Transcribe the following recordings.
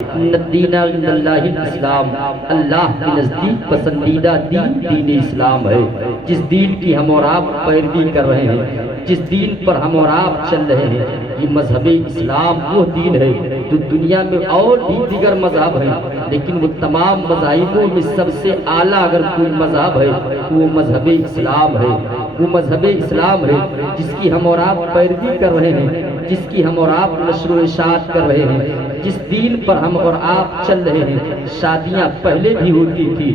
الدین عند اللہ الاسلام، اللہ کے نزدیک پسندیدہ دین دین اسلام ہے۔ جس دین کی ہم اور آپ پیروی کر رہے ہیں، جس دین پر ہم اور آپ چل رہے ہیں، یہ مذہب اسلام وہ دین ہے جو دنیا میں اور بھی دیگر مذہب ہیں، لیکن وہ تمام مذاہبوں میں سب سے اعلیٰ اگر کوئی مذہب ہے تو وہ مذہب اسلام ہے۔ وہ مذہب اسلام ہے جس کی ہم اور آپ پیروی کر رہے ہیں، جس کی ہم اور آپ نشر و اشاعت کر رہے ہیں، جس دین پر ہم اور آپ چل رہے ہیں۔ شادیاں پہلے بھی ہوتی تھی،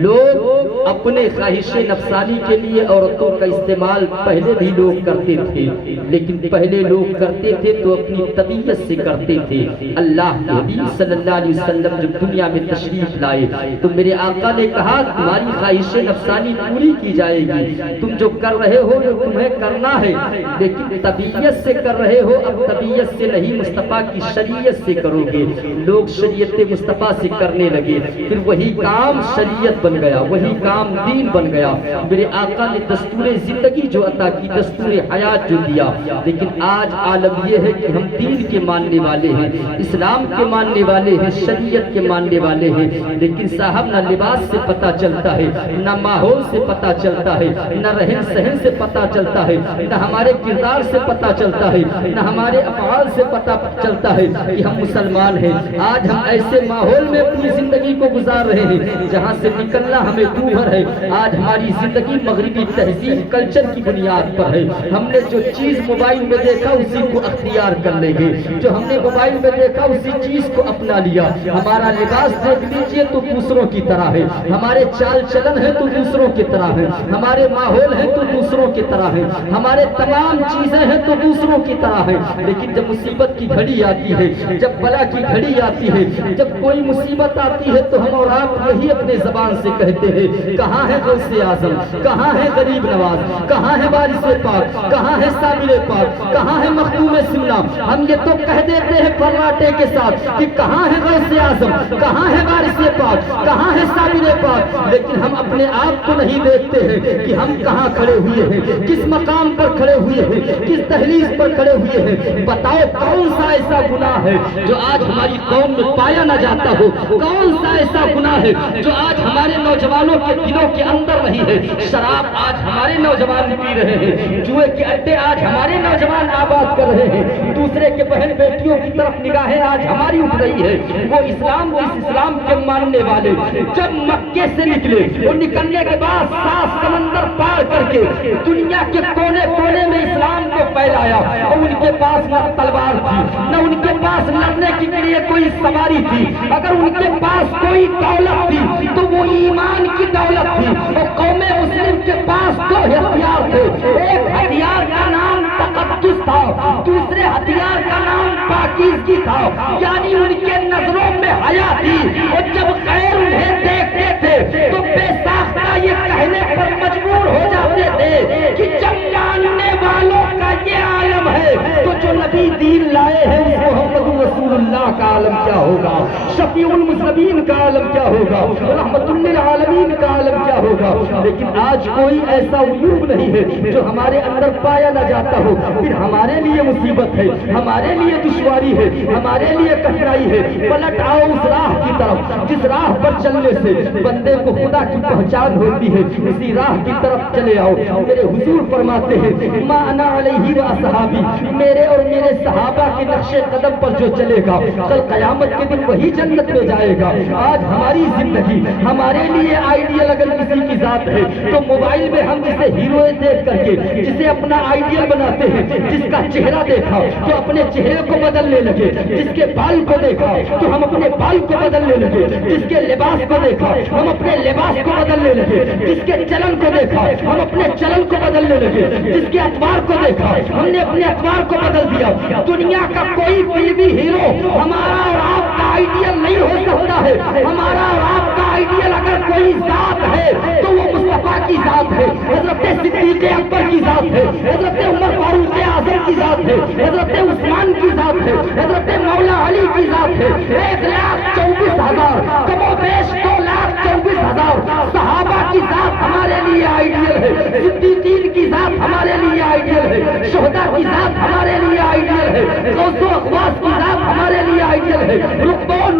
لوگ اپنے خواہش نفسانی کے لیے عورتوں کا استعمال پہلے بھی لوگ کرتے تھے، لیکن پہلے لوگ کرتے تھے تو اپنی طبیعت سے کرتے تھے۔ اللہ کے حبیب صلی اللہ علیہ وسلم جب دنیا میں تشریف لائے تو میرے آقا نے کہا تمہاری خواہش نفسانی پوری کی جائے گی، تم جو کر رہے ہو جو تمہیں کرنا ہے، لیکن طبیعت سے کر رہے ہو، اب طبیعت سے نہیں مصطفیٰ کی شریعت سے کرو گے۔ لوگ شریعت مصطفیٰ سے کرنے لگے، پھر وہی کام شریعت بن گیا، وہی کام دین بن گیا۔ میرے آقا نے دستور زندگی جو عطا کی، دستور حیات جو دیا، لیکن آج عالم یہ ہے کہ ہم دین کے ماننے والے ہیں، اسلام کے ماننے والے ہیں، شریعت کے ماننے والے ہیں، لیکن صاحب نہ لباس سے پتہ چلتا ہے، نہ ماحول سے پتہ چلتا ہے، نہ رہن سہن سے پتہ چلتا ہے، نہ ہمارے کردار سے پتہ چلتا ہے، نہ ہمارے افعال سے پتہ چلتا ہے کہ ہم مسلمان ہیں۔ آج ہم ایسے ماحول میں اپنی زندگی کو گزار رہے ہیں جہاں سے نکلنا ہمیں دوبھر ہے۔ آج ہماری زندگی مغربی تہذیب کلچر کی بنیاد پر ہے۔ ہم نے جو چیز موبائل میں دیکھا اسی کو اختیار کر لیں گے، جو ہم نے موبائل میں دیکھا اسی چیز کو اپنا لیا۔ ہمارا لباس دیکھ لیجئے تو دوسروں کی طرح ہے، ہمارے چال چلن ہے تو دوسروں کی طرح ہے، ہمارے ماحول ہے تو دوسروں کی طرح ہے، ہمارے تمام چیزیں ہیں تو دوسروں کی طرح ہے۔ لیکن جب مصیبت کی گھڑی آتی ہے، جب بلا کی گھڑی آتی ہے، جب کوئی مصیبت آتی ہے تو ہم اور آپ یہی اپنے زبان سے کہتے ہیں کہاں ہے غوث اعظم، کہاں ہے غریب نواز، کہاں ہے وارث پاک، کہاں ہے صابر پاک، کہاں ہے مخدوم سمنا۔ ہم یہ تو کہہ دیتے ہیں فرراٹے کے ساتھ کہ کہاں ہے غوث اعظم، کہاں ہے وارث پاک، کہاں ہے صابر پاک، لیکن ہم اپنے آپ کو نہیں دیکھتے ہیں کہ ہم کہاں کھڑے ہوئے ہیں، کس مقام پر کھڑے ہوئے ہیں، کس دہلیز پر کھڑے ہوئے ہیں۔ بتاؤ کون سا ایسا گناہ ہے جو آج ہماری قوم میں پایا نہ جاتا ہو؟ کون سا ایسا گناہ ہے جو آج ہمارے نوجوانوں کے دلوں کے اندر نہیں ہے؟ شراب آج ہمارے نوجوان پی رہے ہیں، جوئے کے اڈے آج ہمارے نوجوان آباد کر رہے ہیں، دوسرے کے بہن بیٹیوں کی طرف نگاہیں آج ہماری اٹھ رہی ہے۔ وہ اسلام جس اسلام کے ماننے والے جب مکے سے نکلے، وہ نکلنے کے بعد 7 سمندر پار کر کے دنیا کے کونے کونے میں اسلام کو پھیلایا، اور ان کے پاس نہ تلوار تھی، نہ ان کے پاس لڑنے کے لیے کوئی سواری تھی، اگر ان کے پاس کوئی دولت تھی تو وہ ایمان کی دولت تھی۔ اور قوم مسلم کے پاس 2 ہتھیار تھے، ایک ہتھیار کا نام تقدس تھا، دوسرے ہتھیار کا نام پاکیزگی تھا، یعنی ان کے نظروں میں حیا تھی، اور جب غیر انہیں دیکھتے تھے تو بے ساختہ یہ کہنے پر مجبور ہو جاتے تھے کہ جب ماننے والوں کا یہ عالم ہے تو جو نبی دین لائے ہیں اس محمد رسول اللہ کا عالم کیا ہوگا، شفیع المذنبین کا عالم کیا ہوگا، رحمت للعالمین کا عالم کیا ہوگا۔ لیکن آج کوئی ایسا عیوب نہیں ہے جو ہمارے اندر پایا نہ جاتا ہو، پھر ہمارے لیے مصیبت ہے، ہمارے لیے دشواری ہے، ہمارے لیے کٹھنائی ہے۔ پلٹ آؤ اس راہ کی طرف جس راہ پر چلنے سے بندے کو خدا کی پہچان ہوتی ہے، اسی راہ کی طرف چلے آؤ۔ میرے حضور فرماتے ہیں ما انا علیہ واصحابی، میرے اور میرے صحابہ کے نقش قدم پر جو چلے گا کل قیامت کے دن وہی جنت میں جائے گا۔ آج ہماری زندگی ہمارے لیے آئیڈیل اگر کسی کی ذات ہے تو موبائل میں ہم جسے ہیرو دیکھ کر کے جسے اپنا آئیڈیل بناتے ہیں، جس کا چہرہ دیکھا تو اپنے چہرے کو بدلنے لگے، جس کے بال کو دیکھا تو ہم اپنے بال کو بدلنے لگے، جس کے لباس کو دیکھا ہم اپنے لباس کو بدلنے لگے، جس کے چلن کو دیکھا ہم اپنے چلن کو بدلنے لگے، جس کے اطوار کو دیکھا ہم نے اپنے اطوار کو بدل دیا۔ دنیا کا کوئی فلمی ہیرو ہمارا اور آپ کا آئیڈیل نہیں ہو سکتا ہے۔ ہمارا اور آپ کا آئیڈیل اگر کوئی ذات ہے تو وہ مصطفیٰ کی ذات ہے، حضرت صدیق اکبر کی ذات ہے، حضرت عمر فاروق اعظم کی ذات ہے، حضرت عثمان کی ذات ہے، حضرت مولا علی کی ذات ہے۔ 1,24,000 کم و بیش 2,24,000 صحابہ کی ذات ہمارے لیے آئیڈیل ہے، صدیقین کی ذات ہمارے لیے آئیڈیل ہے، شہداء کی ذات ہمارے لیے آئیڈیل ہے، غوث و اغواث کی ذات ہمارے لیے آئیڈیل ہے، رتبہ و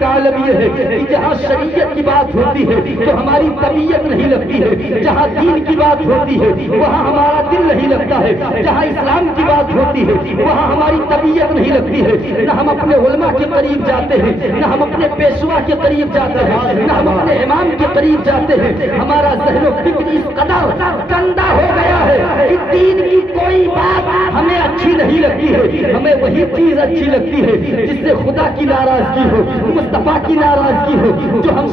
کا عالم یہ ہے کہ جہاں شریعت کی بات ہوتی ہے تو ہماری طبیعت نہیں لگتی ہے، جہاں دین کی بات ہوتی ہے وہاں ہمارا دل نہیں لگتا ہے، جہاں اسلام کی بات ہوتی ہے وہاں ہماری طبیعت نہیں لگتی ہے، نہ ہم اپنے علماء کے قریب جاتے ہیں، نہ ہم اپنے پیشوا کے قریب جاتے ہیں، نہ ہم اپنے امام کے قریب جاتے ہیں۔ ہمارا ذہن و فکر اس قدر گندا ہو گیا ہے کہ دین کی کوئی بات ہمیں اچھی نہیں لگتی ہے، ہمیں وہی چیز اچھی لگتی ہے جس سے خدا کی ناراضگی ہو، مصطفیٰ کی ناراضگی ہو، جو ہم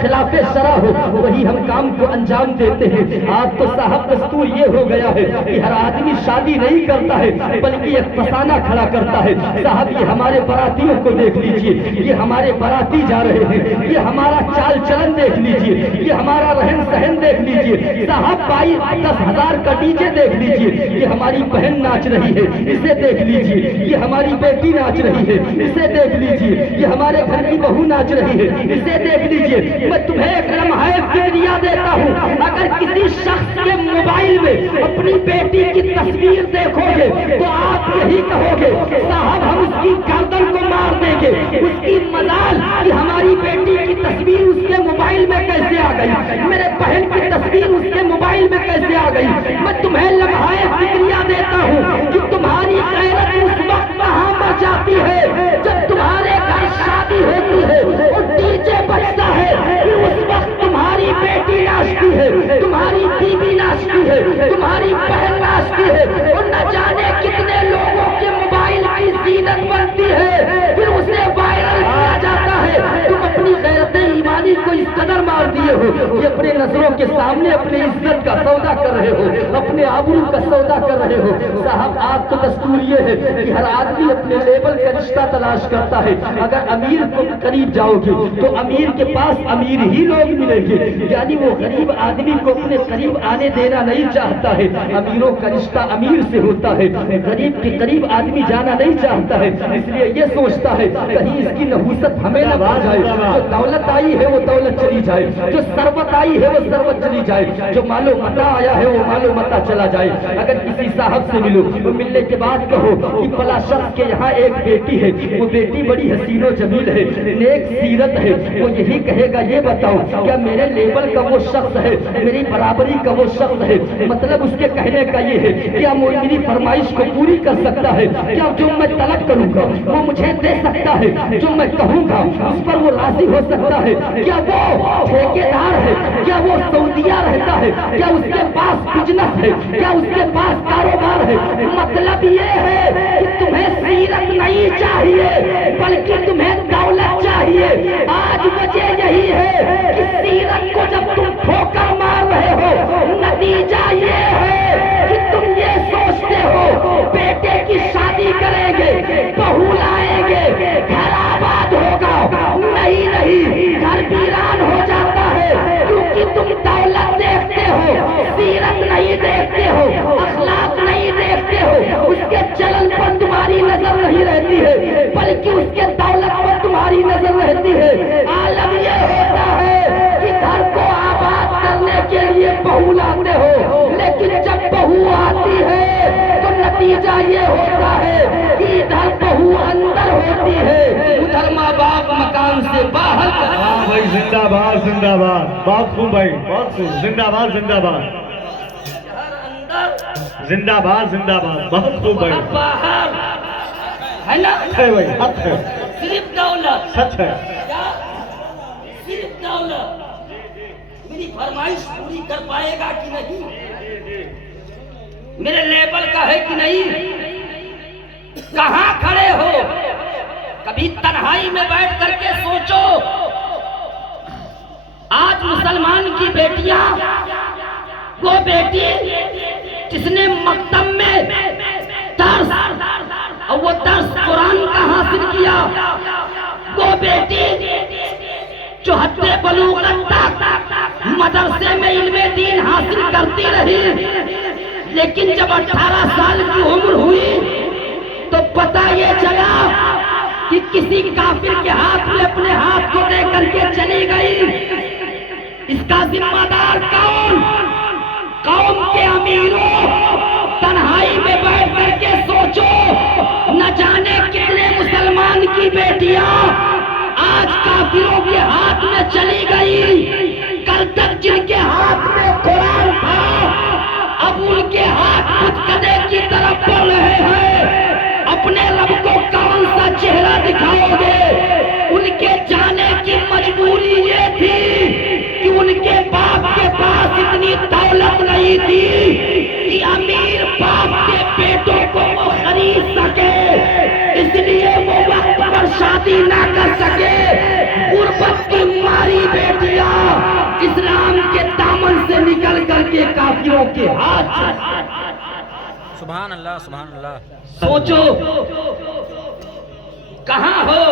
خلاف شرع ہو وہی ہم کام کو انجام دیتے ہیں۔ آج تو صاحب دستور یہ ہو گیا ہے کہ ہر آدمی شادی نہیں کرتا ہے بلکہ ایک فسانہ کھڑا کرتا ہے۔ صاحب یہ ہمارے براتیوں کو دیکھ لیجئے، یہ ہمارے باراتی جا رہے ہیں، یہ ہمارا چال چلن دیکھ لیجئے، یہ ہمارا رہن سہن دیکھ لیجئے، صاحب 10,000 کا ڈی جے دیکھ لیجئے، یہ ہماری بہن ناچ رہی ہے اسے دیکھ لیجئے، یہ ہماری بیٹی ناچ رہی ہے اسے دیکھ لیجئے، یہ ہمارے گھر کی بہو ناچ رہی ہے اسے دیکھ لیجئے۔ میں تمہیں ایک لمحہ فکریہ دیتا ہوں، اگر کسی شخص کے موبائل میں اپنی بیٹی کی تصویر دیکھو گے تو آپ یہی کہو گے صاحب ہم اس کی گردن کو مار دیں گے، اس کی مجال کہ ہماری بیٹی کی تصویر اس کے موبائل میں کیسے آ گئی، میرے بہن کی تصویر اس کے موبائل میں کیسے آ گئی۔ میں تمہیں لمحہ فکریہ دیتا ہوں کہ تمہاری غیرت اس وقت کہاں مر جاتی ہے جب تمہارے گھر شادی ہوتی ہے اور ڈی جے بجتا ہے، پھر اس وقت تمہاری بیٹی ناچتی ہے، تمہاری بیوی ناچتی ہے، تمہاری بہن ناچتی ہے، اور نہ جانے کتنے لوگوں کے موبائل کی زینت بنتی ہے، پھر اسے وائرل کیا جاتا ہے۔ تم اپنی غیرت ایمانی کو اس قدر مار دیے ہو کہ اپنے نظروں کے سامنے اپنی عزت کا سودا کر رہے ہو، اپنے آبرو کا سودا کر رہے ہو۔ صاحب آج تو دستور یہ ہے کہ ہر آدمی اپنے لیبل کا رشتہ تلاش کرتا ہے۔ اگر امیر کو قریب جاؤ گے تو امیر کے پاس امیر ہی لوگ ملیں گے، یعنی وہ غریب آدمی کو اپنے قریب آنے دینا نہیں چاہتا ہے۔ امیروں کا رشتہ امیر سے ہوتا ہے، غریب کے قریب آدمی جانا نہیں چاہتا ہے، اس لیے یہ سوچتا ہے کہیں اس کی نحوست ہمیں نہ پڑ جائے، جو دولت آئی ہے وہ دولت چلی جائے، جو ثروت آئی ہے وہ ثروت چلی جائے، جو مال و متاع آیا ہے وہ مال و متاع چلا جائے۔ اگر کسی صاحب سے ملو تو ملنے کے بعد کہو کہ فلاں شخص کے یہاں ایک بیٹی ہے، وہ بیٹی بڑی حسین و جمیل ہے، نیک سیرت ہے، وہ یہی کہے گا یہ بتاؤ کیا میرے لیبل کا وہ شخص ہے، میری برابری کا وہ شخص ہے؟ مطلب اس کے کہنے کا یہ ہے کیا وہ میری فرمائش کو پوری کر سکتا ہے؟ کیا جو میں طلب کروں گا وہ مجھے دے سکتا ہے؟ جو میں کہوں گا اس پر وہ راضی ہو سکتا ہے؟ کیا وہ ٹھیکیدار ہے؟ کیا وہ سعودیہ رہتا ہے؟ کیا اس کے پاس بزنس ہے؟ کیا اس کے پاس کاروبار ہے؟ مطلب یہ ہے کہ تمہیں سیرت نہیں چاہیے بلکہ تمہیں دولت چاہیے۔ آج وجہ یہی ہے کہ سیرت کو جب تم ٹھوکر مار رہے ہو، نتیجہ یہ ہے کہ تم یہ سوچتے ہو بیٹے کی شادی کریں گے، بہو لائیں گے، گھر آباد ہوگا۔ نہیں نہیں، گھر ویران ہو جاتا ہے کیونکہ تم دولت دیکھتے ہو، سیرت نہیں دیکھتے ہو، اخلاق نہیں دیکھتے ہو، اس کے چلن پر تمہاری نظر نہیں رہتی ہے بلکہ اس کے دولت پر تمہاری نظر رہتی ہے۔ عالم یہ ہوتا ہے کہ گھر کو آباد کرنے کے لیے بہو لاتے ہو، لیکن جب بہو آتی ہے تو نتیجہ یہ ہوتا ہے کہ ادھر بہو اندر ہوتی ہے، ادھر ماں باپ مکان سے باہر۔ ہاں بھائی، زندہ باد زندہ باد، بہت خوب بھائی، بہت خوب، زندہ باد زندہ باد، زندہ باد زندہ باد، بہت خوب بھائی، باہر ہے نا، ہے بھائی، حق ہے، صرف دولت، سچ ہے۔ صرف دولت میری فرمائش پوری کر پائے گا کہ نہیں، میرے لیبل کا ہے کہ نہیں، کہاں کھڑے ہو؟ کبھی تنہائی میں بیٹھ کر کے سوچو۔ آج مسلمان کی بیٹیاں، وہ بیٹی جس نے مکتب میں درس اور وہ درس قرآن کا حاصل کیا، وہ بیٹی جو حد بلوغت تک مدرسے میں علم دین حاصل کرتی رہی، لیکن جب 18 سال کی عمر ہوئی تو پتہ یہ چلا کہ کسی کافر کے ہاتھ میں اپنے ہاتھ کو دے کر کے چلی گئی۔ اس کا ذمہ دار کون؟ قوم کے امیروں، تنہائی میں بیٹھ کر کے سوچو، نہ جانے کتنے مسلمان کی بیٹیاں آج آج کافروں کے ہاتھ میں چلی گئی، کل تک جن کے ہاتھ میں قرآن تھا اب ان کے ہاتھ پتکدے کی طرف بڑھ رہے ہیں۔ اپنے رب کو کون سا چہرہ دکھاؤ گے؟ ان کے جانے کی مجبوری یہ تھی کہ ان کے باپ کے پاس اتنی دولت نہیں تھی کہ امیر باپ کے بیٹوں کو وہ خرید سکے، اس لیے وہ وقت پر شادی نہ کر سکے۔ غربت کی ماری بیٹیاں اسلام کے دامن سے نکل کر کے کافروں کے ہاتھ چلی۔ سبحان اللہ سبحان اللہ۔ سوچو کہاں ہو؟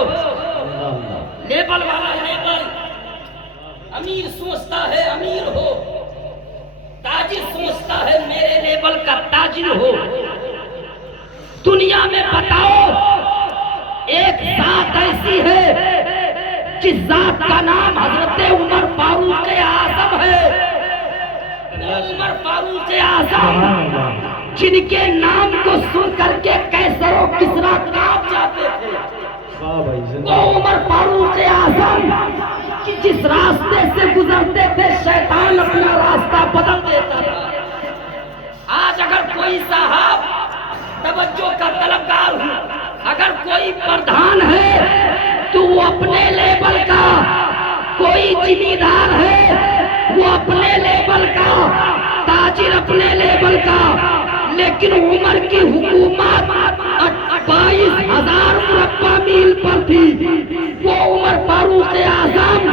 لیبل والا لیبل، امیر سوچتا ہے امیر ہو، تاجر سوچتا ہے میرے لیبل کا تاجر ہو۔ دنیا میں بتاؤ ایک ذات ایسی ہے جس ذات کا نام حضرت عمر فاروق اعظم ہے۔ عمر فاروق اعظم جن کے نام کو سن کر کے کیسر و کسریٰ کانپ جاتے تھے، وہ عمر فاروق اعظم کہ جس راستے سے گزرتے تھے شیطان اپنا راستہ بدل دیتا تھا۔ آج اگر کوئی صاحب توجہ کا طلبگار ہو، اگر کوئی پردھان ہے تو وہ اپنے لیبل کا، کوئی زمیندار ہے وہ اپنے لیبل کا، تاجر اپنے لیبل کا، لیکن عمر کی حکومت 22,000 مربع میل پر تھی۔ وہ عمر فاروق اعظم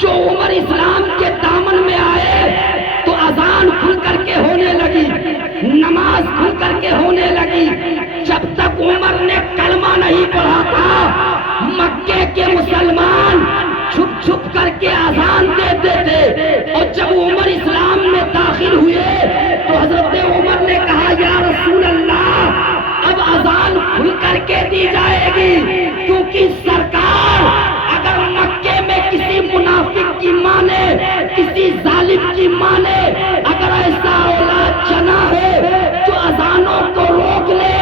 جو عمر اسلام کے دامن میں آئے تو اذان کھل کر کے ہونے لگی، نماز کھل کر کے ہونے لگی۔ جب تک عمر نے کلمہ نہیں پڑھا تھا مکے کے مسلمان چھپ چھپ کر کے اذان دیتے تھے، اور جب عمر اسلام میں داخل ہوئے تو حضرت عمر نے کہا یا رسول اللہ اب اذان کھل کر کے دی جائے گی، کیونکہ سرکار اگر مکے میں کسی منافق کی مانے، کسی ظالم کی مانے، اگر ایسا اولاد جنا ہے جو اذانوں کو روک لے،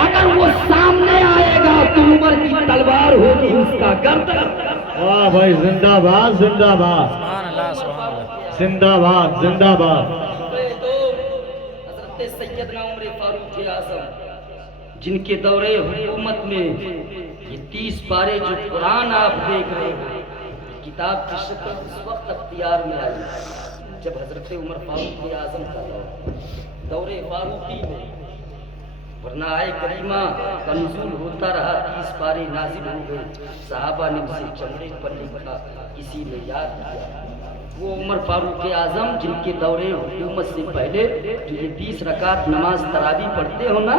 اگر وہ سامنے آئے گا تو عمر کی تلوار ہوگی اس کا گردن۔ واہ بھائی، زندہ باد زندہ باد، سبحان اللہ سبحان اللہ۔ زندہ باد زندہ باد۔ حضرت سیدنا عمر فاروق اعظم جن کے دور حکومت میں یہ 30 پارے جو قرآن آپ دیکھ رہے ہیں کتاب کی شکل اس وقت اختیار میں آئی جب حضرت عمر فاروق اعظم کا دور فاروقی میں، ورنہ آئے کریمہ کا نزول ہوتا رہا، 30 پارے نازل ہو گئے، صحابہ نے اسے چمڑے پر لکھا، کسی نے یاد کیا۔ وہ عمر فاروق اعظم جن کے دور حکومت سے پہلے جو یہ 20 رکعت نماز تراویح پڑھتے ہو نا،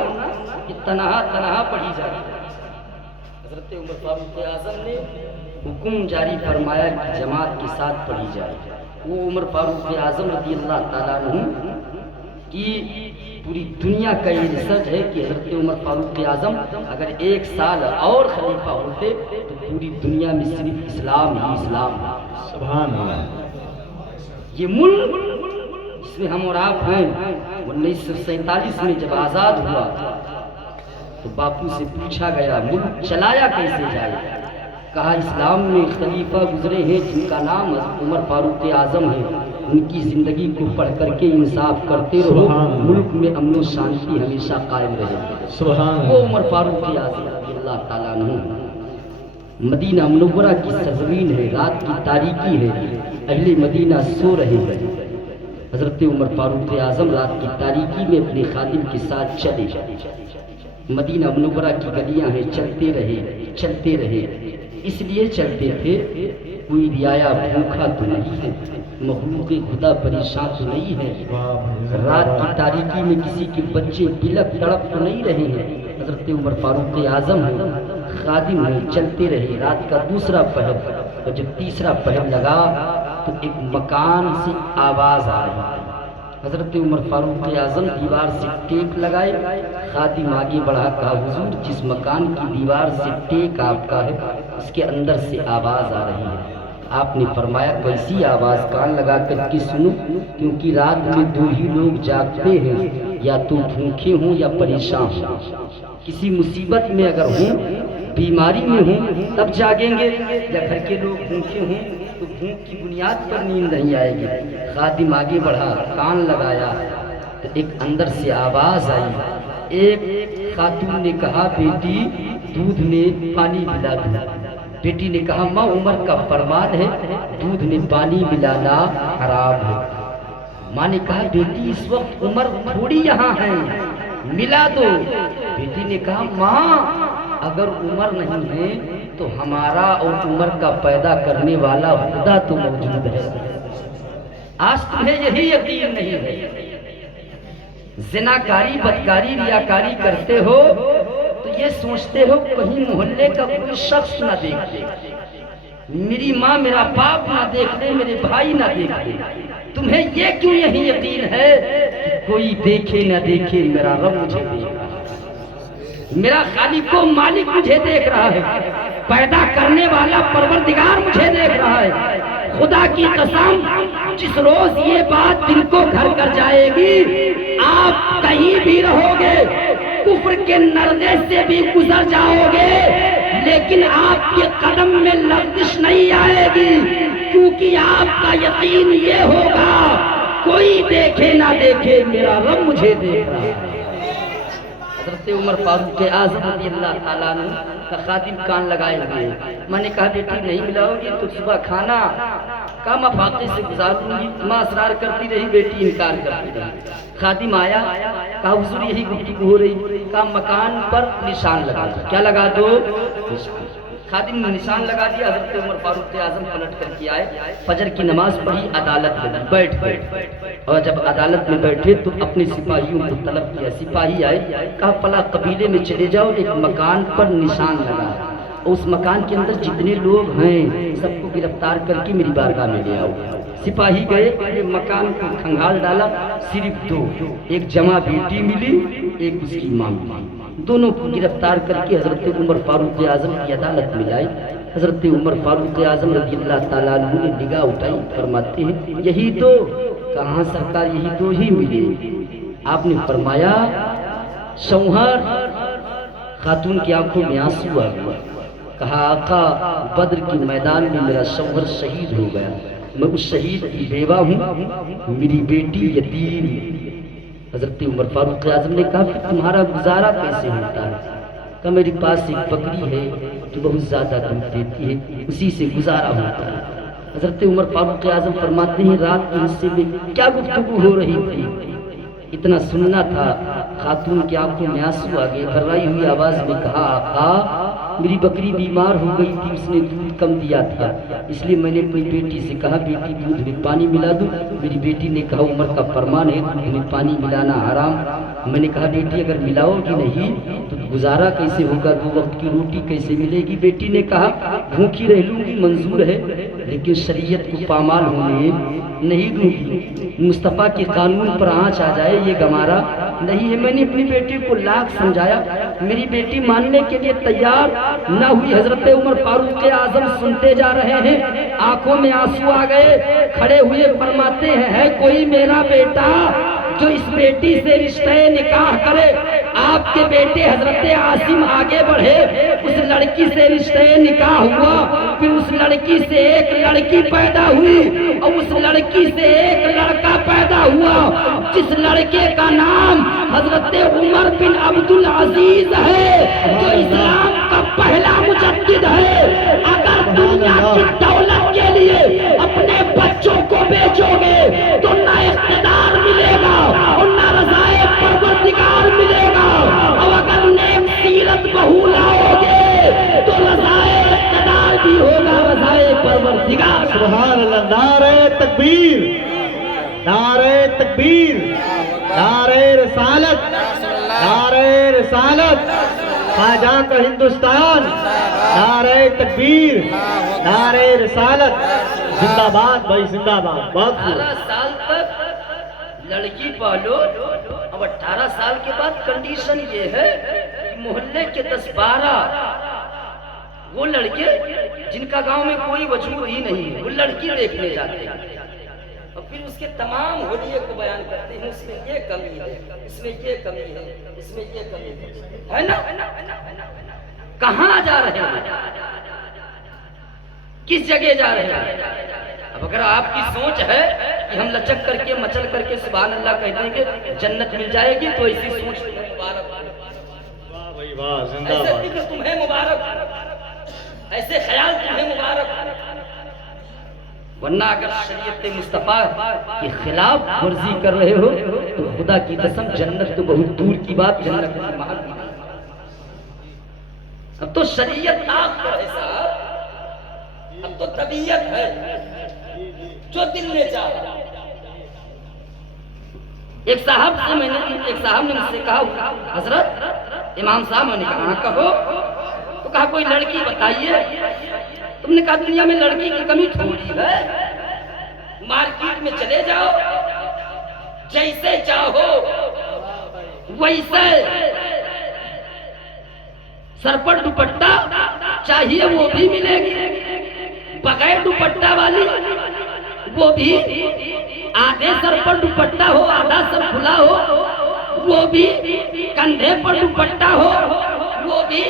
یہ تنہا تنہا پڑھی جاتی ہے۔ حضرت عمر فاروق اعظم نے حکم جاری فرمایا کہ جماعت کے ساتھ پڑھی جائے۔ وہ عمر فاروق اعظم رضی اللہ تعالیٰ عنہ کی پوری دنیا کا یہ ریسرچ ہے کہ حضرت عمر فاروق اعظم اگر 1 سال اور خلیفہ ہوتے تو پوری دنیا میں صرف اسلام ہی اسلام ہے۔ سبحان اللہ۔ یہ ملک جس میں ہم اور آپ ہیں 1947 میں جب آزاد ہوا تو باپو سے پوچھا گیا ملک چلایا کیسے جائے؟ کہا اسلام میں خلیفہ گزرے ہیں جن کا نام حضرت عمر فاروق اعظم ہے، ان کی زندگی کو پڑھ کر کے انصاف کرتے رہو، ملک میں امن و شانتی ہمیشہ قائم رہے۔ سبحان وہ اللہ۔ عمر فاروق اعظم رضی اللہ تعالیٰ عنہ مدینہ منورہ کی سرزمین ہے، رات کی تاریکی ہے، اہل مدینہ سو رہے ہیں۔ حضرت عمر فاروق اعظم رات کی تاریکی میں اپنے خادم کے ساتھ چلے، مدینہ منورہ کی گلیاں ہیں، چلتے رہے، اس لیے چلتے تھے کوئی رعایا بھوکا تو نہیں ہے، مخلوق خدا پریشان تو نہیں ہے، رات کی تاریکی میں کسی کے بچے بلک تڑپ تو نہیں رہے ہیں۔ حضرت عمر فاروق اعظم ہیں، خادم ہیں، چلتے رہے۔ رات کا دوسرا پہر اور جب تیسرا پہر لگا تو ایک مکان سے آواز آ رہی ہے۔ حضرت عمر فاروق اعظم دیوار سے ٹیک لگائے، خادم آگے بڑھا کہا حضور جس مکان کی دیوار سے ٹیک آپ کا ہے اس کے اندر سے آواز آ رہی ہے۔ آپ نے فرمایا کیسی آواز؟ کان لگا کر کے سنو، کیونکہ رات میں 2 ہی لوگ جاگتے ہیں، یا تو بھوکے ہوں یا پریشان ہوں، کسی مصیبت میں اگر ہوں بیماری میں ہوں تب جاگیں گے، یا گھر کے لوگ بھوکے ہوں تو بھوک کی بنیاد پر نیند نہیں آئے گی۔ خادم آگے بڑھا، کان لگایا تو ایک اندر سے آواز آئی۔ ایک خاتون نے کہا بیٹی دودھ میں پانی ملا دو۔ بیٹی نے کہا ماں عمر کا فرمان ہے دودھ میں پانی ملانا حرام ہے۔ ماں نے کہا بیٹی اس وقت عمر تھوڑی یہاں ہے، ملا دو۔ بیٹی نے کہا ماں اگر عمر نہیں ہے تو ہمارا اور عمر کا پیدا کرنے والا خدا تو موجود ہے۔ آج تمہیں یہی یقین نہیں ہے، زناکاری بدکاری ریاکاری کرتے ہو تو یہ سوچتے ہو کہیں محلے کا کوئی شخص نہ دیکھ لے، میری ماں میرا باپ نہ دیکھ لے، میرے بھائی نہ دیکھ لے۔ تمہیں یہ کیوں یہی یقین ہے کہ کوئی دیکھے نہ دیکھے میرا رب مجھے دیکھ رہا ہے، میرا خالق و مالک مجھے دیکھ رہا ہے، پیدا کرنے والا پروردگار مجھے دیکھ رہا ہے۔ خدا کی قسم جس روز یہ بات دل کو گھر کر جائے گی، آپ کہیں بھی رہو گے، کفر کے نرغے سے بھی گزر جاؤ گے، لیکن آپ کے قدم میں لغزش نہیں آئے گی، کیونکہ آپ کا یقین یہ ہوگا کوئی دیکھے نہ دیکھے میرا رب مجھے دیکھ رہا ہے۔ حضرت عمر فاروق اعظم رضی اللہ تعالیٰ عنہ کا خادم کان لگائے ہوئے، میں نے کہا بیٹی نہیں ملاؤ گی تو صبح کھانا کہا میں فاقے سے گزاروں گی۔ ماں اصرار کرتی رہی، بیٹی انکار کرتی رہی۔ خادم آیا، کہا حضور یہی گفتگو ہو رہی، کہا مکان پر نشان لگا دو۔ کیا لگا دو؟ خادم نے نشان لگا دیا۔ حضرت عمر فاروق اعظم پلٹ کر کے آئے، فجر کی نماز پڑھی، عدالت میں بیٹھ گئے، اور جب عدالت میں بیٹھے تو اپنے سپاہیوں کو طلب کیا۔ سپاہی آئے، کہا فلاں قبیلے میں چلے جاؤ، ایک مکان پر نشان لگا، اس مکان کے اندر جتنے لوگ ہیں سب کو گرفتار کر کے میری بارگاہ میں لے آؤ۔ سپاہی گئے، مکان کو کھنگال ڈالا، صرف دو، ایک جمع بیٹی ملی، ایک اس کی ماں ملی، دونوں کو گرفتار کر کے حضرت عمر فاروق اعظم کی عدالت میں لائے۔ حضرت عمر فاروق اعظم رضی اللہ تعالیٰ عنہ نے نگاہ اٹھائی، فرماتے ہیں یہی دو؟ کہاں سرکار یہی دو ہی ملے۔ آپ نے فرمایا شوہر، خاتون کی آنکھوں میں آنسو آ گیا، کہا آقا بدر کے میدان میں میرا شوہر شہید ہو گیا، میں اس شہید کی بیوہ ہوں، میری بیٹی یتیم۔ حضرت عمر فاروق اعظم نے کہا کہ تمہارا گزارا کیسے ہوتا ہے؟ کہا میرے پاس ایک بکری ہے جو بہت زیادہ دودھ دیتی ہے، اسی سے گزارا ہوتا ہے۔ حضرت عمر فاروق اعظم فرماتے ہیں رات کے حصے میں کیا گفتگو ہو رہی تھی، اتنا سننا تھا۔ خاتون کی آنکھوں میں آنسو آ گئے، گھبرائی ہوئی آواز میں کہا آقا میری بکری بیمار ہو گئی تھی، اس نے دودھ کم دیا تھا، اس لیے میں نے اپنی بیٹی سے کہا بیٹی دودھ میں پانی ملا دو۔ میری بیٹی نے کہا عمر کا فرمان ہے دودھ میں پانی ملانا حرام۔ میں نے کہا بیٹی اگر ملاؤ گی نہیں تو گزارا کیسے ہوگا، دو وقت کی روٹی کیسے ملے گی؟ بیٹی نے کہا بھوکی رہ لوں گی منظور ہے، لیکن شریعت کو پامال ہونے نہیں دوں گی، مصطفیٰ کے قانون پر آنچ آ جائے یہ گمارا نہیں ہے۔ میں نے اپنی بیٹی کو لاکھ سمجھایا، میری بیٹی ماننے کے لیے تیار نہ ہوئی۔ حضرت عمر فاروق اعظم سنتے جا رہے ہیں، آنکھوں میں آنسو آ گئے، کھڑے ہوئے فرماتے ہیں ہے کوئی میرا بیٹا جو اس بیٹی سے رشتہ نکاح کرے؟ آپ کے بیٹے حضرت عاصم آگے بڑھے، اس لڑکی سے رشتہ نکاح ہوا، پھر اس لڑکی سے ایک لڑکی پیدا ہوئی، اور اس لڑکی سے ایک لڑکا پیدا ہوا، جس لڑکے کا نام حضرت عمر بن عبدالعزیز ہے، جو اسلام کا پہلا مجدد ہے۔ اگر دنیا کی دولت کے لیے اپنے بچوں کو بیچو گے تو نہ اقتدار ملے گا اور نہ رضائے پروردگار ملے گا، اور اگر نیک سیرت بہو لاؤ گے تو رضائے اقتدار بھی ہوگا، رضائے پروردگار۔ سبحان اللہ، نعرہ تکبیر، نعرہ تکبیر، نعرہ رسالت، نعرہ رسالت، خواجہ کا ہندوستان، نعرہ تکبیر، نعرہ رسالت، زندہ باد بھائی زندہ باد۔ بہت خوب۔ 18 سال تک لڑکی پالو، اب 18 سال کے بعد کنڈیشن یہ ہے کہ محلے کے 10-12 وہ لڑکے جن کا گاؤں میں کوئی وجود ہی نہیں ہے وہ لڑکی دیکھنے جاتے ہیں، اور پھر اس کے تمام حلیے کو بیان کرتے ہیں، اس میں یہ کمی ہے، اس میں یہ کمی ہے، اس میں یہ کمی ہے نا۔ کہاں جا رہے ہیں؟ کس جگہ جا رہے ہیں؟ اب اگر آپ کی سوچ ہے کہ ہم لچک کر کے مچل کر کے سبحان اللہ کہتے ہیں کہ جنت مل جائے گی، تو ایسی سوچ تمہیں مبارک ہو۔ واہ بھائی واہ، زندہ ایسے باد۔ فکر تمہیں مبارک ہو، ایسے خیال تمہیں مبارک ہو۔ ورنہ اگر شریعت مصطفیٰ کے خلاف ورزی کر رہے ہو تو خدا کی قسم جنت تو بہت دور کی بات، جنت کی مہک۔ اب تو شریعت آگ پر ہے صاحب، اب تو طبیعت ہے جو دل میں چاہا۔ ایک صاحب نے مجھ سے کہا، حضرت امام صاحب، میں نے کہا ہاں کہو، تو کہا کوئی لڑکی بتائیے۔ تم نے کہا دنیا میں لڑکی کی کمی تھوڑی ہے، مارکیٹ میں چلے جاؤ، جیسے چاہو ویسے، سر پر دوپٹہ چاہیے وہ بھی ملے گی، بغیر دوپٹہ والی وہ بھی، آدھے سر پر دوپٹہ ہو آدھا سر کھلا ہو وہ بھی، کندھے پر دوپٹہ ہو وہ بھی،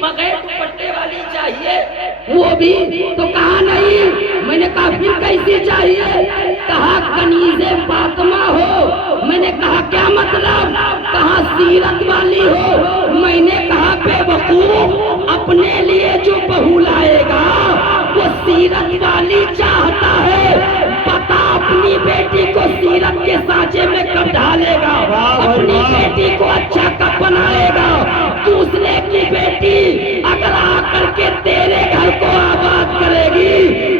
بغیر دوپٹے والی چاہیے وہ بھی۔ تو کہا نہیں، میں نے کہا پھر کیسی چاہیے؟ کہا کنیز فاطمہ ہو۔ میں نے کہا کیا مطلب؟ کہا سیرت والی ہو۔ میں نے کہا بے وقوف، اپنے لیے جو بہو لائے گا وہ سیرت والی چاہتا ہے، بتا اپنی بیٹی کو سیرت کے سانچے میں کب ڈالے گا؟ اپنی بیٹی کو اچھا کب بنائے گا؟ دوسرے کی بیٹی اگر آ کر کے تیرے گھر کو آباد کرے گی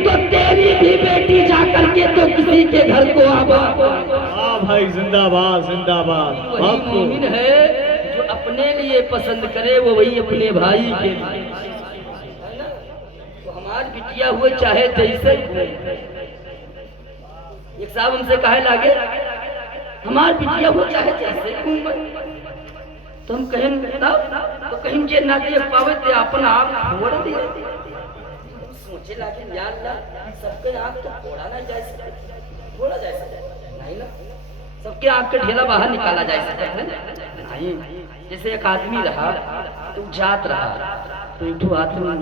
تو تیری بھی بیٹی جا کر کے تو کسی کے گھر کو آباد کرے گی۔ واہ بھائی، زندہ باد، زندہ باد۔ وہی مومن ہے جو اپنے لیے پسند کرے، وہ وہی اپنے بھائی کے لیے۔ تو ہماری بٹیا ہوئے چاہے جیسے ہو۔ ایک صاحب ہم سے کہے لگے ہماری بٹیا ہوئے چاہے جیسے ہو، تو ہم کہیں تو کہیں جے نہ دیکھ پاوے تے اپنا آپ چھوڑ دیا۔ سوچے لگے یا اللہ، سب کے آنکھ تو پھوڑا نہ جائے سکے، پھوڑا جائے سکے نہیں نا، سب کے آنکھ کا ڈھیلا باہر نکالا جائے سکے نہیں۔ جیسے ایک آدمی رہا تو جات رہا تو ایٹھو ہاتھ میں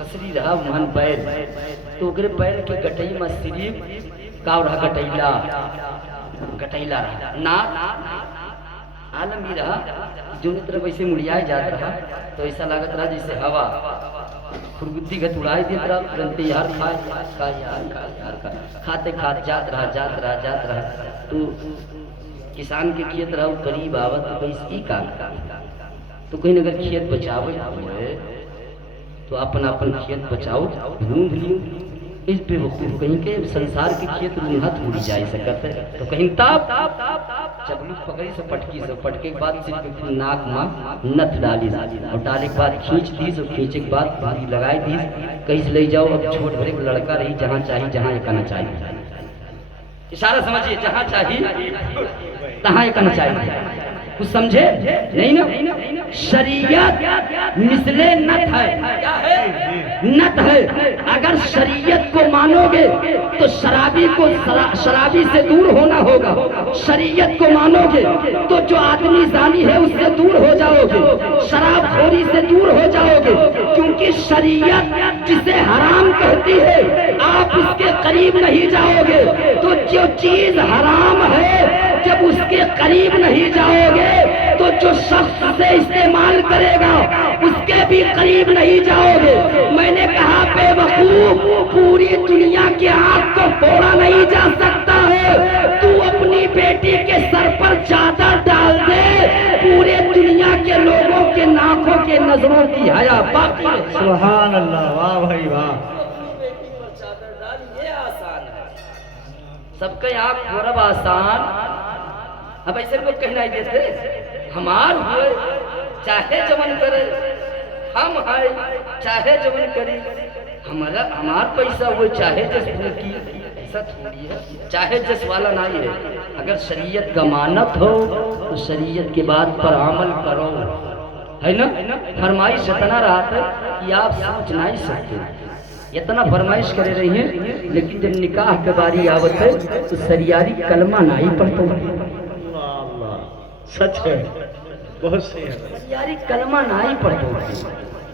رسری رہا وہاں پیر، تو اگرے پیر کے گٹائی میں صریف کاؤ رہا گٹائیلا رہا نا عالم ہی رہا، جو طرف ایسے مڑیائے جات رہا تو ایسا لگت رہا جیسے ہوا خرگدی گھت اڑائے دیت رہا، ترنتے یار کھاتے کھات جات رہا تو کسان کے کھیت رہا وہ قریب آوت تو اس کی کام تو کہیں اگر کھیت بچاوے ہوئے تو اپنا کھیت بچاؤ ڈھونڈ لیو، اس پہ وقوف کہیں کہ سنسار کی کھیت روحہ تھوڑی جائے سکت ہے، تو کہیں تاب چبلو پکڑی سے پٹکی سے پٹکے کے بعد صرف ناک ماں نت ڈالی اور ڈالے کے بعد کھینچ دیس اور کھینچے کے بعد بھاری لگائی دیس، کہیں سے لے جاؤ اب چھوٹ بھرے لڑکا رہی جہاں چاہی جہاں یہ کرنا چاہیے، اشارہ سمجھیے جہاں چاہی تہاں یہ کرنا چاہیے، کچھ سمجھے نہیں نا؟ شریعت مثل نت ہے، کیا ہے؟ نت ہے۔ اگر شریعت کو مانو گے تو شرابی سے دور ہونا ہوگا، شریعت کو مانو گے تو جو آدمی زانی ہے اس سے دور ہو جاؤ گے، شراب خوری سے دور ہو جاؤ گے، کیونکہ شریعت جسے حرام کہتی ہے آپ اس کے قریب نہیں جاؤ گے، تو جو چیز حرام ہے جب اس کے قریب نہیں جاؤ گے تو جو شخص سے استعمال کرے گا اس کے بھی قریب نہیں جاؤ گے۔ میں نے کہا بے وقوف، پوری دنیا کی آنکھ کو پھوڑا نہیں جا سکتا ہے، تو اپنی بیٹی کے سر پر چادر ڈال دے، پورے دنیا کے لوگوں کے ناکوں کے نظروں کی حیا باقی ہے۔ سبحان اللہ، واہ بھائی واہ۔ بیٹی پر چادر ڈال، یہ آسان ہے، سب کے آنکھ پھوڑب آسان۔ اب ایسے لوگ کہنا ہی دیتے ہمار ہوئے چاہے جمن کرے، ہم آئے چاہے جمن کرے، ہمار پیسہ ہوئے چاہے جس کی، ایسا تھوڑی ہے، چاہے جس والا نہیں ہے۔ اگر شریعت کا مانت ہو تو شریعت کے بعد پر عمل کرو، ہے نا؟ فرمائش اتنا رہا تھا کہ آپ سوچ نہیں سکتے، اتنا فرمائش کرے رہی ہیں، لیکن جب نکاح کے باری آوت ہے تو سریاری کلمہ نہیں پڑھتے، سچ ہے، بہت صحیح ہے۔ سریاری کلمہ نہیں پڑھتے،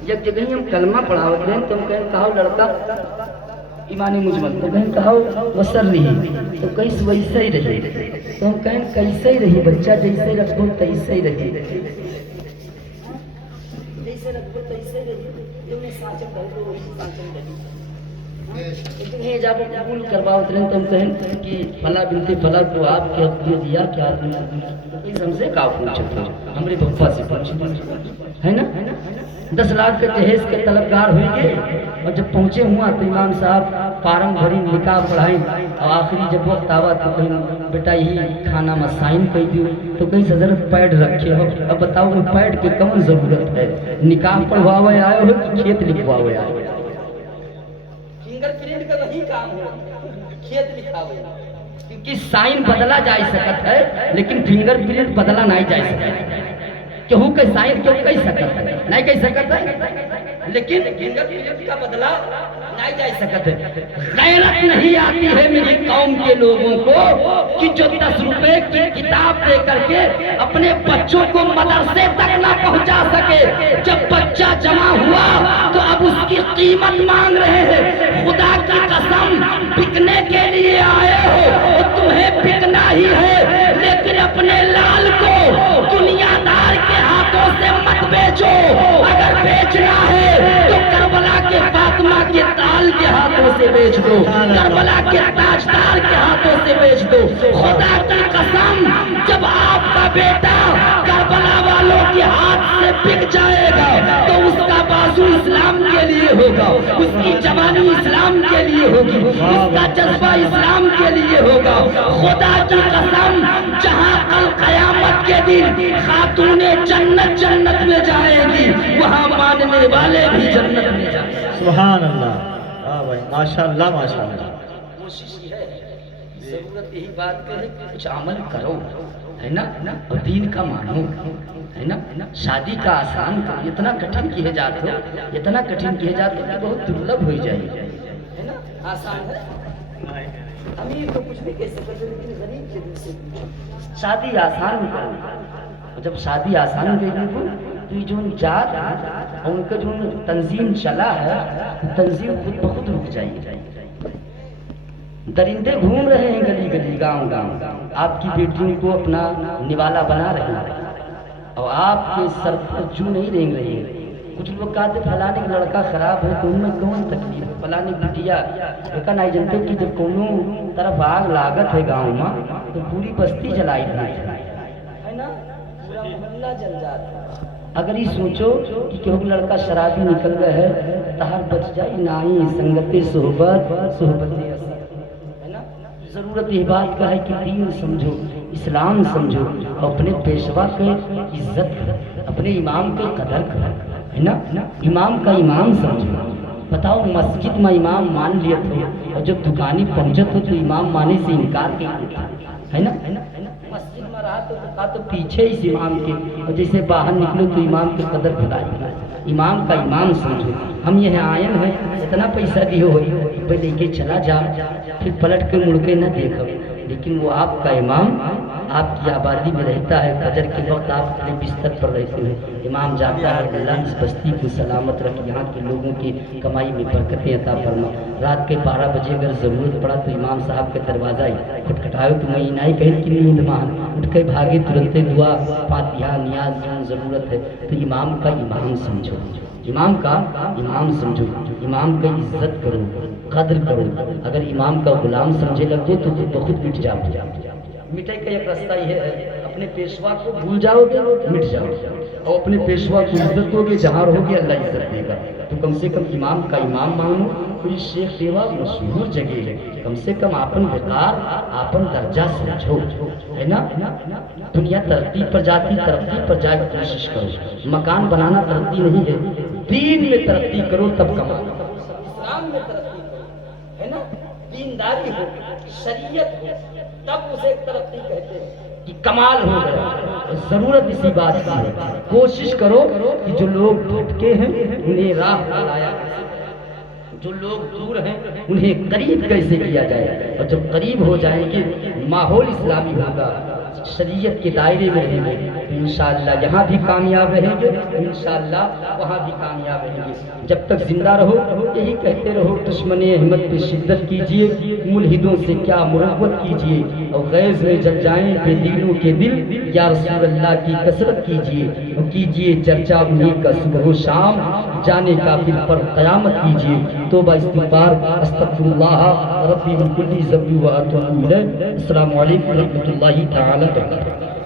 جب جگہ ہم کلمہ پڑھاوت رہے تو ہم کہیں کہو لڑکا ایمان مجمل تو کہیں کہو وسر رہی تو کیس ویسے ہی رہی تو ہم کہیں کیسے ہی رہی بچہ جیسے رکھو تیسے ہی رہی جیسے رکھو تیسے ہی رہی جو انہیں سانچم کر دو وہی سانچم رہی لیکن ہے جب قبول کرواوت رہے تو ہم کہیں کہ فلا بنت فلا کو آپ کے حق دیا کیا آپ نے قبول ہم سے کہا پوچھتے ہمارے بپا سے پوچھتے ہے نا 10 لاکھ کے جہیز کے طلبگار ہوئی گئے اور جب پہنچے ہوا تو امام صاحب فارم بھری نکاح پڑھائی اور آخری جب وقت آوا تو کہیں بیٹا یہی کھانا میں سائن کر دیو تو کہیں حضرت پیڈ رکھے ہو اب بتاؤ وہ پیڈ کے کم ضرورت ہے نکاح پڑھوا ہوئے آئے ہو کہ کھیت لکھوا ہوئے آئے فنگر پرنٹ کا وہی کام ہے کھیت لکھا ہوئے کیونکہ سائن بدلا جا سکت ہے لیکن فنگر پرنٹ بدلا نہیں جا سکتا کیوں کہ سائن کیوں کہہ سکتا ہے نہیں کہہ سکتا ہے لیکن فنگر پرنٹ کا بدلا نہیں جا سکتا ہے غیرت نہیں آتی ہے میری قوم کے لوگوں کو کہ جو 10 روپے کی کتاب دے کر کے اپنے بچوں کو مدرسے تک نہ پہنچا سکے جب بچہ جمع ہوا تو اب اس کی قیمت مانگ رہے ہیں خدا کی قسم بکنے کے لیے آئے ہو تمہیں بکنا ہی ہے لیکن اپنے لال کو دنیا دار کے ہاتھوں سے مت بیچو اگر بیچنا ہے تو کربلا کے فاطمہ کے تال کے ہاتھوں سے بیچ دو کربلا کے تاجدار کے ہاتھوں سے بیچ دو خدا کی قسم جب آپ کا بیٹا کربلا والوں کے ہاتھ سے بک جائے گا تو اس کا بازو اسلام کے لیے ہوگا اس کی جوانی اسلام کے لیے ہوگی اس کا جذبہ اسلام کے لیے ہوگا خدا کی قسم جہاں کل قیامت کے دن خاتون جنت میں جائے گی وہاں ماننے والے بھی جنت میں جائیں گے سبحان اللہ بھائی ماشاءاللہ ماشاءاللہ کوشش یہ ہے ضرورت یہی بات کہ کچھ عمل کرو ہے نا اور دین کا مانو ہے نا شادی کا آسان کرو اتنا کٹھن کیے جاتے ہو اتنا کٹھن کیے جاتے ہو کہ بہت درلبھ ہو جائے ہے نا آسان ہے امیر تو کچھ نہیں کہہ سکتے لیکن غریب کے دل سے پوچھو شادی آسان کرو جب شادی آسان دے گی تو یہ جو جات اور ان کا جو تنظیم چلا ہے تنظیم خود بخود رک جائے گی درندے گھوم رہے ہیں گلی گلی گاؤں گاؤں آپ کی بیٹیوں کو اپنا نوالا بنا رہے ہیں اور آپ کے سر پر جو نہیں رینگ رہی ہے کچھ لوگ کہتے فلانے کا لڑکا خراب ہے تو ان میں کون تکلیف ہے فلانے بٹیا لیکن نہیں جانتے کہ جب کونوں طرف آگ لاگت ہے گاؤں میں تو پوری بستی جلائی ہے نا پورا محلہ جل جاتا ہے اگر یہ سوچو کہ کیوں لڑکا شرابی نکل گیا ہے تہر بچ جائے نہیں سنگت صحبت ہے نا ضرورت یہ بات کا ہے کہ دین سمجھو اسلام سمجھو اپنے پیشوا کے عزت اپنے امام کے قدر ہے نا امام کا امام سمجھو بتاؤ مسجد میں امام مان لیا تھا اور جب دکانی پہنچت ہو تو امام مانے سے انکار کیا ہے نا مسجد میں رہا تو کہا تو پیچھے اس امام کے اور جیسے باہر نکلو تو امام کے قدر بھلائی امام کا امام سمجھو ہم یہاں آئے ہیں اتنا پیسہ دیو پہ لے کے چلا جا پھر پلٹ کے مڑ کے نہ دیکھو لیکن وہ آپ کا امام آپ کی آبادی میں رہتا ہے فجر کے وقت آپ اپنے بستر پر رہتے ہیں امام جاتا ہے اللہ اس بستی کو سلامت رکھ یہاں کے لوگوں کی کمائی میں برکتیں عطا فرما رات کے 12 بجے اگر ضرورت پڑا تو امام صاحب کے دروازہ ہی کھٹکھٹائے تو میں نہیں کہیں کہ نیند مان اٹھ کے بھاگے ترنت دعا فاتحہ نیاز جہاں ضرورت ہے تو امام کا امام سمجھو امام کا امام سمجھو امام کی عزت کرو قدر کرو اگر امام کا غلام سمجھے لگو تو خود بخود مٹ جاؤ مٹائی کا ایک راستہ یہ ہے اپنے پیشوا کو بھول جاؤ گے مٹ جاؤ اور اپنے پیشوا کو عزت دو گے جہاں رہو گے اللہ عزت دے گا تو کم سے کم امام کا امام مانو کوئی شیخ دیوا مشہور جگہ ہے کم سے کم آپن وقار آپن درجہ سمجھو ہے نا دنیا ترقی پر جاتی ترقی پر جا کے کوشش کرو مکان بنانا ترقی نہیں ہے دین میں ترقی کرو تب کماؤ اسلام میں ترقی کرو ہے نا دینداری ہو شریعت ہو تب اسے ترقی کہتے ہیں کہ کمال ہو گیا ضرورت اسی بات کی ہے کوشش کرو کہ جو لوگ بھٹکے ہیں انہیں راہ پر لایا جو لوگ دور ہیں انہیں قریب کیسے کیا جائے اور جب قریب ہو جائیں گے ماحول اسلامی ہوگا شریعت کے دائرے میں رہیں گے تو انشاءاللہ یہاں بھی کامیاب رہیں گے، انشاءاللہ وہاں بھی کامیاب رہیں گے۔ جب تک زندہ رہو یہی کہتے رہو، دشمن احمد پہ شدت کیجئے، ملحدوں سے کیا مروت کیجئے، اور غیظ میں جل جائیں بے دینوں کے دل، یا رسول اللہ کی کثرت کیجئے، اور کیجئے چرچا انہیں کا صبح و شام، جانے کافر پر قیامت کیجئے۔ توبہ استغفار، استغفر اللہ ربی من کل ذنب و اتوب الیہ۔ السلام علیکم ورحمۃ اللہ تعالی وبرکاتہ۔